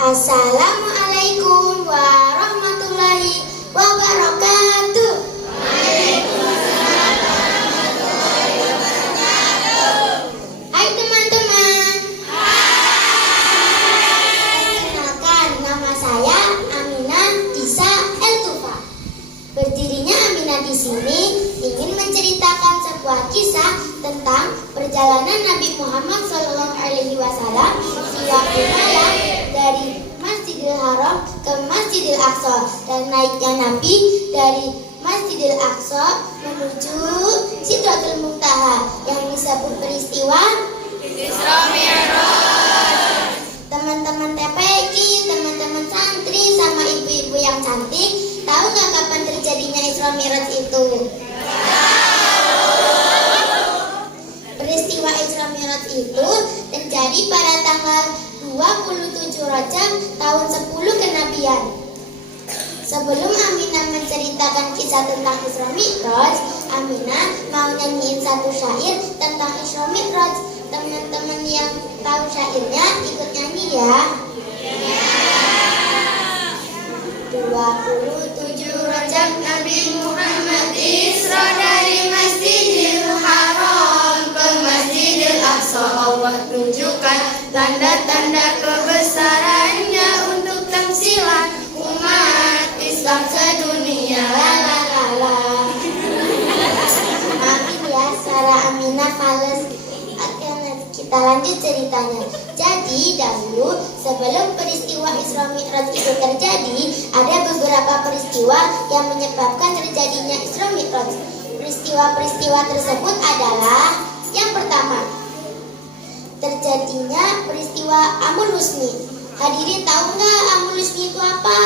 Assalamualaikum warahmatullahi wabarakatuh. Waalaikumsalam warahmatullahi wabarakatuh. Hai teman-teman. Hai. Kenalkan, nama saya Aminah Disa Eltufa. Berdirinya Aminah di sini ingin menceritakan sebuah kisah tentang perjalanan Nabi Muhammad SAW sewaktu malam dari Masjidil Haram ke Masjidil Aqsa dan naiknya Nabi dari Masjidil Aqsa menuju Sidratul Muntaha yang disebut peristiwa Isra Mi'raj. Teman-teman TPQ, teman-teman santri, sama ibu-ibu yang cantik, tahu nggak kapan terjadinya Isra Mi'raj itu? Peristiwa Isra Mi'raj itu terjadi pada tanggal 27 Rajab tahun 10 kenabian. Sebelum Aminah menceritakan kisah tentang Isra Mi'raj, Aminah mau nyanyiin satu syair tentang Isra Mi'raj. Teman-teman yang tahu syairnya ikut nyanyi ya. 27 Rajab Nabi Muhammad Isra dari Masjidil Haram ke Masjidil Aqsa. Allah tunjukkan tanda-tanda kebesarannya untuk tamsilan umat Islam sedunia. Maafin ya, suara Aminah fales. Kita lanjut ceritanya. Jadi dahulu sebelum peristiwa Isra Mi'raj itu terjadi, ada beberapa peristiwa yang menyebabkan terjadinya Isra Mi'raj. Peristiwa-peristiwa tersebut adalah yang pertama, terjadinya peristiwa Amul Husni. Hadirin tahu nggak Amul Husni itu apa?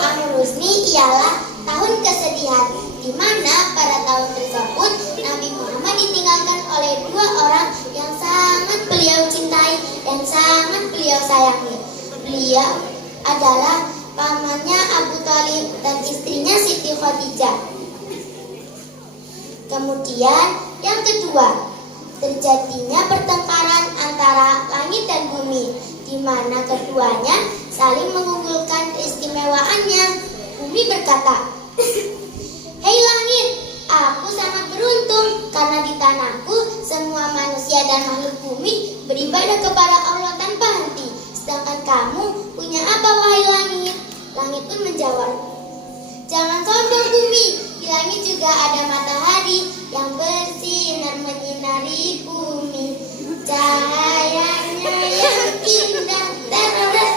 Amul Husni ialah tahun kesedihan, di mana pada tahun tersebut Nabi Muhammad ditinggalkan oleh dua orang yang sangat beliau cintai dan sangat beliau sayangi. Beliau adalah pamannya Abu Thalib dan istrinya Siti Khadijah. Kemudian yang kedua, terjadinya pertengkaran antara langit dan bumi, di mana keduanya saling mengunggulkan keistimewaannya. Bumi berkata, "Hei langit, aku sangat beruntung karena di tanahku semua manusia dan makhluk bumi beribadah kepada Allah tanpa henti. Sedangkan kamu punya apa wahai langit?" Langit pun menjawab, "Jangan sombong bumi, di langit juga ada matahari yang bersinar menyinari bumi. Cahayanya yang indah terang."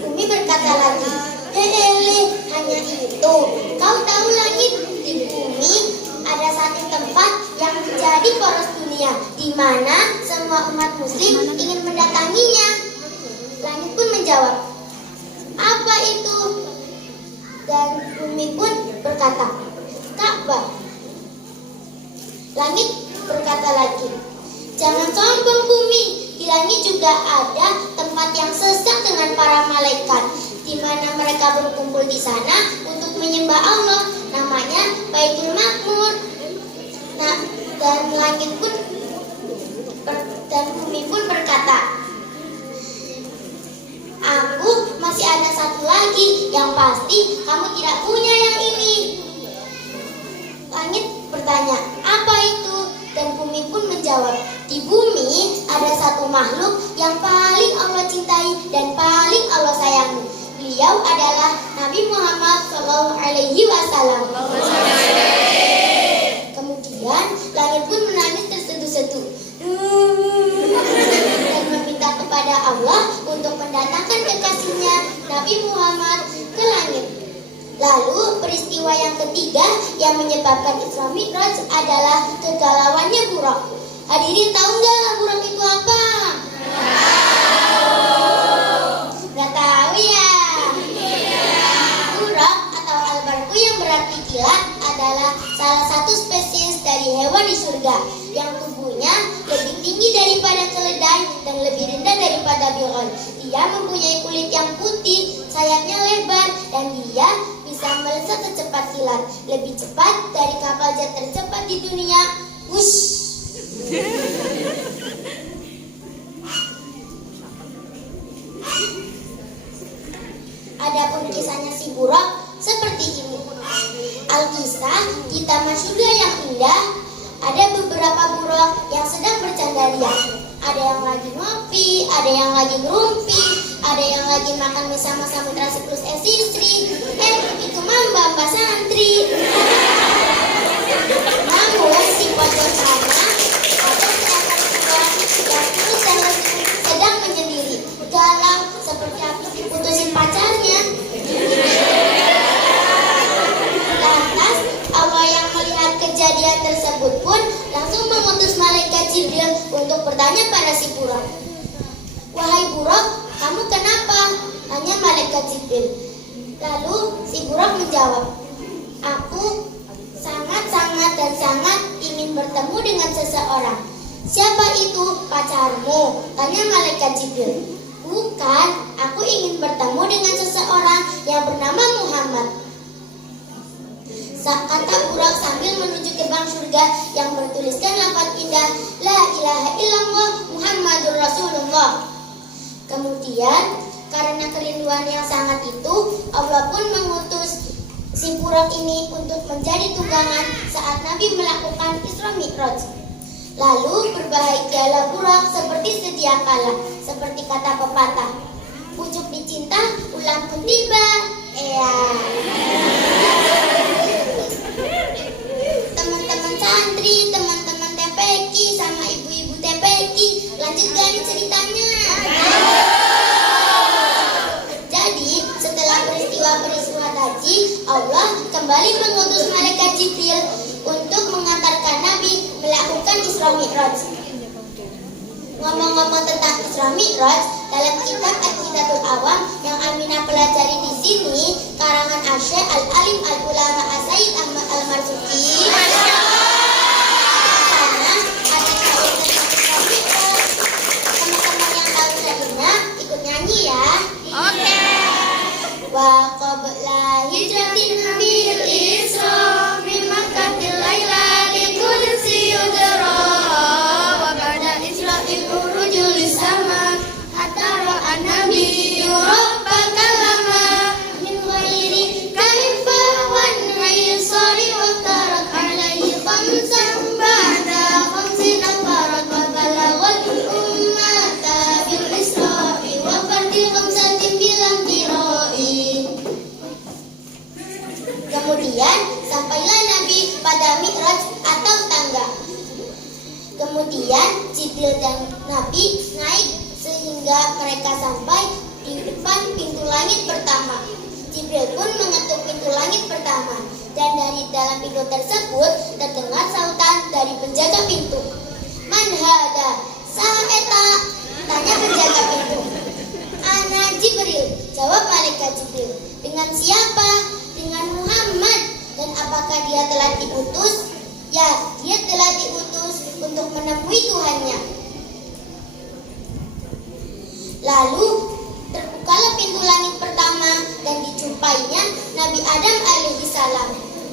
Bumi berkata lagi, "Hele, hanya itu. Kau tahu langit, di bumi ada satu tempat yang menjadi poros dunia, di mana semua umat muslim ingin mendatanginya." Langit pun menjawab, "Apa itu?" Dan bumi pun berkata, "Ka'bah." Langit berkata lagi, "Jangan sombong bumi, di langit juga ada tempat yang sesak dengan para malaikat, di mana mereka berkumpul di sana untuk menyembah Allah, namanya Baitul Ma'mur." Nah, dan langit pun dan bumi pun berkata, "Aku masih ada satu lagi yang pasti kamu tidak punya yang ini." Langit bertanya, "Apa itu?" Dan bumi pun menjawab, "Di bumi ada satu makhluk yang paling Allah cintai dan paling Allah sayangi. Beliau adalah Nabi Muhammad SAW." Kemudian langit pun menangis terseduh-seduh dan meminta kepada Allah untuk mendatangkan kekasihnya Nabi Muhammad ke langit. Lalu peristiwa yang ketiga yang menyebabkan Isra Mi'raj adalah kegalauannya Buraq. Hadirin tahu nggak Buraq itu apa? Nggak tahu ya? Buraq atau al-barqu yang berarti kilat adalah salah satu spesies dari hewan di surga yang tubuhnya lebih tinggi daripada keledai dan lebih rendah daripada bihun. Dia mempunyai kulit yang putih, sayapnya lebar, dan dia bisa bisa melesat secepat kilat, lebih cepat dari kapal jet tercepat di dunia. Wush. Adapun kisahnya si buruk seperti ini. Alkisah di taman surga yang indah, ada beberapa buruk yang sedang bercanda ria. Ada yang lagi ngopi, ada yang lagi ngerumpi, ada yang lagi makan bersama samudra plus es istri. Itu mbak santri. Namun si pojok sana ada ternyata buruk yang terus dan sedang menyendiri, galau seperti habis diputusin pacarnya. Lantas Allah yang melihat kejadian tersebut pun langsung mengutus malaikat Jibril untuk bertanya pada si buruk. Wahai buruk, kamu kenapa? Tanya malaikat Jibril. Lalu si buruk menjawab, aku sangat dan sangat ingin bertemu dengan seseorang. Siapa itu? Pacarmu? Tanya malaikat Jibril. Bukan, aku ingin bertemu dengan seseorang yang bernama Muhammad. Kata buruk sambil menuju gerbang surga yang bertuliskan lafaz indah, La ilaha illallah Muhammadur Rasulullah. Kemudian, karena kerinduan yang sangat itu, Allah pun mengutus si buruk ini untuk menjadi tunggangan saat Nabi melakukan Isra Mi'raj. Lalu berbahagialah buruk seperti sedia kala, seperti kata pepatah, pucuk dicinta, ulang pun tiba. Teman-teman santri, teman-teman TPQ, sama ibu-ibu TPQ, lanjut gak nih ceritanya? Jadi, setelah peristiwa tadi, Allah kembali mengutus malaikat Jibril untuk mengantarkan Nabi melakukan Isra Mi'raj. Ngomong-ngomong tentang Isra Mi'raj, dalam kitab Aqidatul Awam yang Aminah pelajari di sini, karangan Asy-Syaikh Al-Alim Al-Ulama As-Sayyid Ahmad Al-Marzuki. Sana ada syair tentang Isra Mi'raj. Teman-teman yang tahu syairnya ikut nyanyi ya. Oke. Wa qabla hijratin bil Isra Min Makkatil laila li qudsi yudra wa ba'da Isra'il urujul sama hatta ra'a nabi Rabba kalama min ghairi kaifa wan haysari wa tarak alaihi khamsan ba'da khamsin farat wa balaghal ummata bil Isra'i wa fardil khamsatin bilang tirai. Kemudian sampailah Nabi pada Mi'raj atau tangga. Kemudian Jibril dan Nabi naik sehingga mereka sampai di depan pintu langit pertama. Jibril pun mengetuk pintu langit pertama, dan dari dalam pintu tersebut terdengar sautan dari penjaga pintu. Man hada? Saeta? Tanya penjaga pintu. Ana Jibril, jawab malaikat Jibril. Dengan siapa? Dengan Muhammad. Dan apakah dia telah diutus? Ya, dia telah diutus untuk menemui Tuhannya. Lalu terbukalah pintu langit pertama dan dijumpainya Nabi Adam alaihissalam.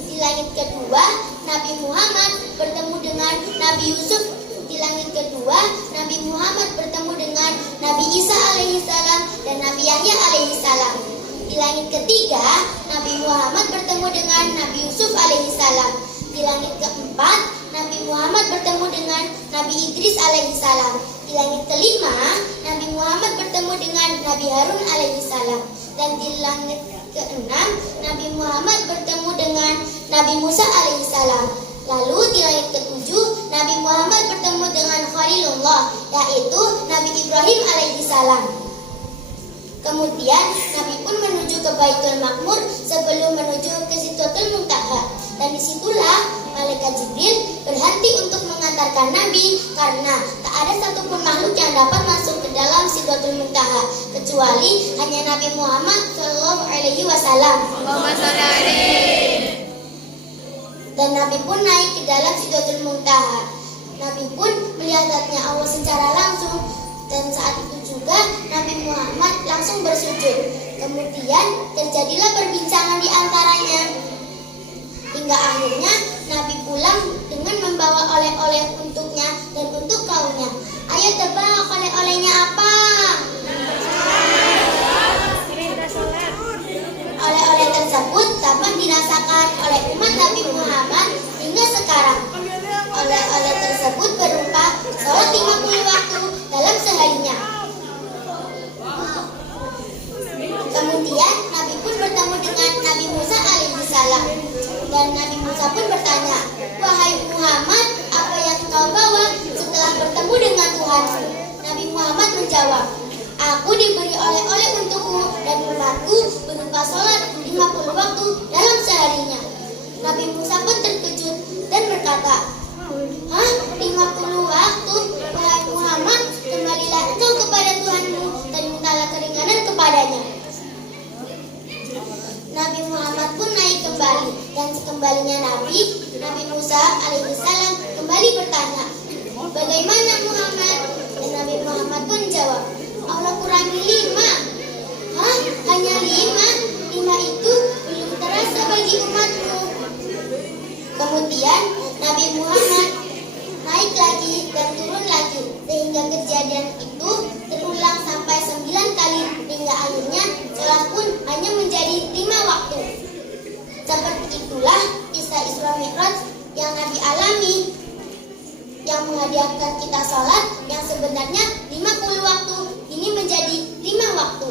Di langit kedua, Nabi Muhammad bertemu dengan Nabi Yusuf. Di langit kedua, Nabi Muhammad bertemu dengan Nabi Isa alaihissalam dan Nabi Yahya alaihissalam. Di langit ketiga, Nabi Muhammad bertemu dengan Nabi Yusuf alaihissalam. Di langit keempat, Nabi Muhammad bertemu dengan Nabi Idris alaihissalam. Di langit kelima, Nabi Muhammad bertemu dengan Nabi Harun alaihissalam. Dan di langit keenam, Nabi Muhammad bertemu dengan Nabi Musa alaihissalam. Lalu di langit ketujuh, Nabi Muhammad bertemu dengan Khalilullah, yaitu Nabi Ibrahim alaihissalam. Kemudian Nabi pun menuju ke Baitul Maqmur sebelum menuju ke Sidratul Muntaha. Dan disitulah malaikat Jibril berhenti untuk mengantarkan Nabi, karena tak ada satupun makhluk yang dapat masuk ke dalam Sidratul Muntaha kecuali hanya Nabi Muhammad Shallallahu Alaihi Wasallam. Dan Nabi pun naik ke dalam Sidratul Muntaha. Nabi pun melihat zatnya Allah secara langsung. Dan saat itu juga Nabi Muhammad langsung bersujud. Kemudian terjadilah perbincangan di antaranya. Hingga akhirnya Nabi pulang dengan membawa oleh-oleh untuknya dan untuk kaumnya. Ayo tebak oleh-olehnya apa? Oleh-oleh tersebut dapat dirasakan oleh umat Nabi Muhammad hingga sekarang. Oleh-oleh tersebut berupa sholat 50 waktu dalam seharinya. Kemudian Nabi pun bertemu dengan Nabi Musa alaihissalam. Dan Nabi Musa pun bertanya, "Wahai Muhammad, apa yang kau bawa setelah bertemu dengan Tuhan?" Nabi Muhammad menjawab, "Aku diberi oleh-oleh untukku dan umatku berupa sholat 50 waktu dalam seharinya." Nabi Musa pun terkejut dan berkata, "Hah? 50 waktu? Wahai Muhammad, kembalilah engkau kepada Tuhanmu dan mintalah keringanan kepadanya." Nabi Muhammad pun naik kembali, dan sekembalinya Nabi Musa alaihissalam kembali bertanya, "Bagaimana Muhammad?" Dan Nabi Muhammad pun jawab, "Allah kurangi 5. "Hah? Hanya 5? 5 itu belum terasa bagi umatmu." Kemudian Nabi Muhammad naik lagi dan turun lagi, sehingga kejadian itu terulang sampai 9 kali, hingga akhirnya sholat pun hanya menjadi 5 waktu. Seperti itulah kisah Isra Mi'raj yang Nabi alami, yang menghadiahkan kita sholat yang sebenarnya 50 waktu, ini menjadi 5 waktu.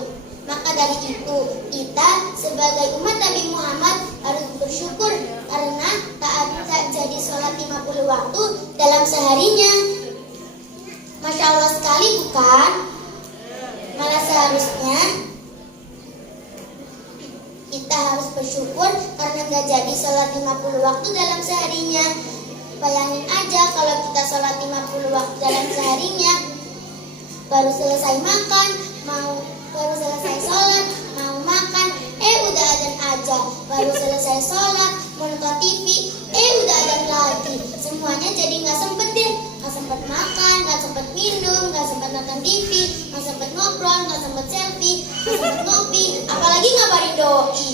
Maka dari itu, kita sebagai umat Nabi Muhammad harus bersyukur karena tak jadi sholat 50 waktu dalam seharinya. Masya Allah sekali, bukan? Malah seharusnya kita harus bersyukur karena gak jadi sholat 50 waktu dalam seharinya. Bayangin aja kalau kita sholat 50 waktu dalam seharinya, baru selesai makan, baru selesai sholat, mau makan, udah adzan aja. Baru selesai sholat, mau nonton TV, udah adzan lagi. Semuanya jadi gak sempet deh. Gak sempet makan, gak sempet minum, gak sempet nonton TV, gak sempet ngobrol, gak sempet selfie, gak sempet ngopi, apalagi ngabarin doi.